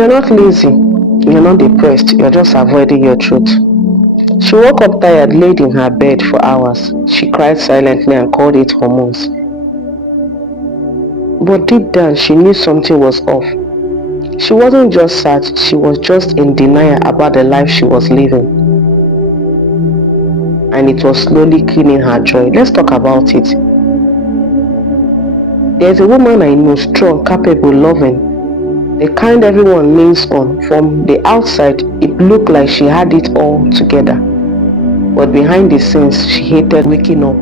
You're not lazy, you're not depressed, you're just avoiding your truth. She woke up tired, laid in her bed for hours. She cried silently and called it hormones. But deep down, she knew something was off. She wasn't just sad, she was just in denial about the life she was living. And it was slowly killing her joy. Let's talk about it. There's a woman I know, strong, capable, loving, the kind everyone leans on. From the outside, it looked like she had it all together. But behind the scenes, she hated waking up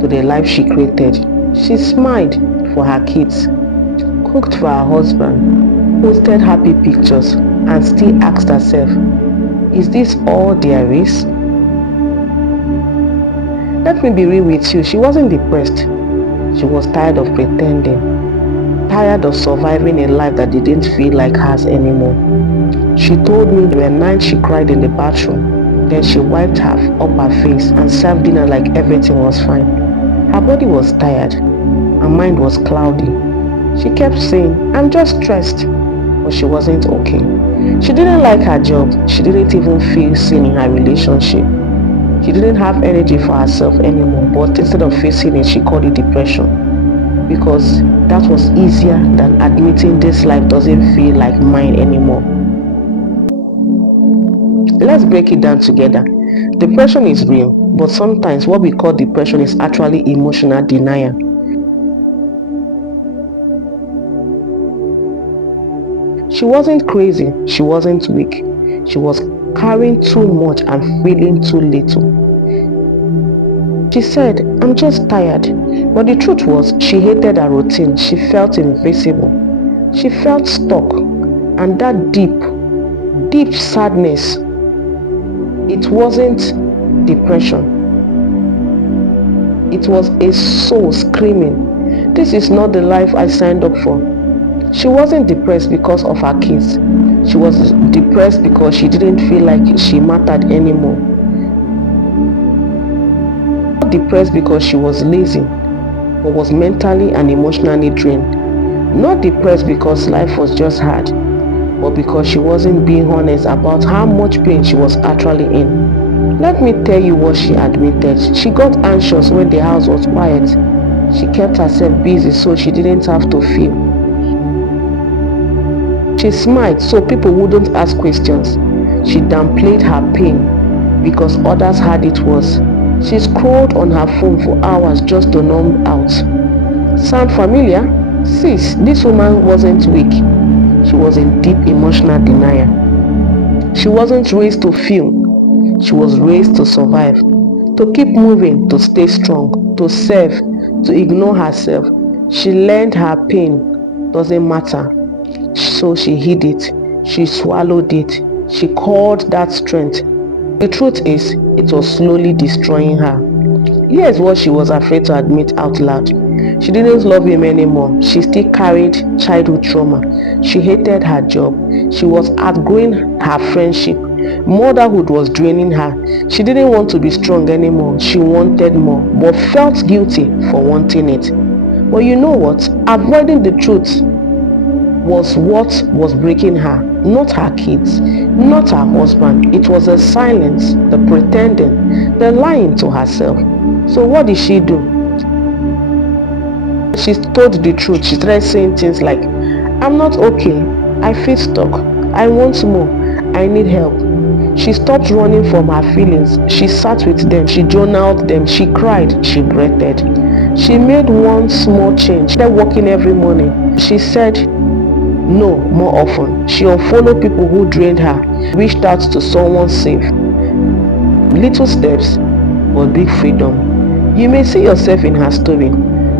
to the life she created. She smiled for her kids, cooked for her husband, posted happy pictures, and still asked herself, is this all there is? Let me be real with you, she wasn't depressed. She was tired of pretending, tired of surviving a life that didn't feel like hers anymore. She told me there were nights she cried in the bathroom, then she wiped up her face and served dinner like everything was fine. Her body was tired, her mind was cloudy. She kept saying, I'm just stressed, but she wasn't okay. She didn't like her job, she didn't even feel seen in her relationship. She didn't have energy for herself anymore, but instead of facing it, she called it depression. Because that was easier than admitting this life doesn't feel like mine anymore. Let's break it down together. Depression is real, but sometimes what we call depression is actually emotional denial. She wasn't crazy, she wasn't weak. She was carrying too much and feeling too little. She said, I'm just tired. But the truth was, she hated her routine. She felt invisible. She felt stuck. And that deep sadness, it wasn't depression. It was a soul screaming, this is not the life I signed up for. She wasn't depressed because of her kids. She was depressed because she didn't feel like she mattered anymore. Not depressed because she was lazy, but was mentally and emotionally drained. Not depressed because life was just hard, but because she wasn't being honest about how much pain she was actually in. Let me tell you what she admitted. She got anxious when the house was quiet. She kept herself busy so she didn't have to feel. She smiled so people wouldn't ask questions. She downplayed her pain because others had it worse. She scrolled on her phone for hours just to numb out. Sound familiar? Sis, this woman wasn't weak. She was in deep emotional denial. She wasn't raised to feel. She was raised to survive, to keep moving, to stay strong, to serve, to ignore herself. She learned her pain doesn't matter. So she hid it, she swallowed it, she called that strength. The truth is, it was slowly destroying her. Here's what she was afraid to admit out loud. She didn't love him anymore. She still carried childhood trauma. She hated her job. She was outgrowing her friendship. Motherhood was draining her. She didn't want to be strong anymore. She wanted more, but felt guilty for wanting it. But you know what? Avoiding the truth was what was breaking her, not her kids, not her husband. It was the silence, the pretending, the lying to herself. So what did she do? She told the truth. She started saying things like, I'm not okay, I feel stuck, I want more, I need help. She stopped running from her feelings. She sat with them, she journaled them, she cried, she breathed. She made one small change. She started walking every morning. She said no more often. She unfollowed people who drained her, reached out to someone safe. Little steps, but big freedom. You may see yourself in her story.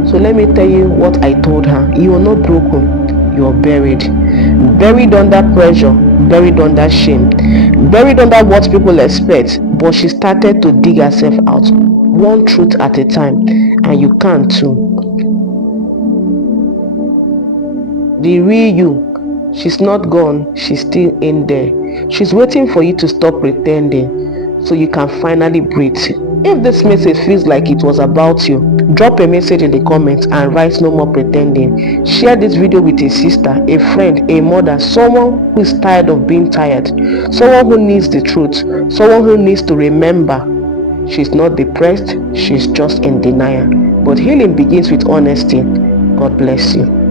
So let me tell you what I told her. You are not broken, you are buried. Buried under pressure, buried under shame, buried under what people expect. But she started to dig herself out, one truth at a time, and you can too. The real you, she's not gone, she's still in there. She's waiting for you to stop pretending so you can finally breathe. If this message feels like it was about you, drop a message in the comments and write "no more pretending." Share this video with a sister, a friend, a mother, someone who is tired of being tired, someone who needs the truth, someone who needs to remember she's not depressed, she's just in denial. But healing begins with honesty. God bless you.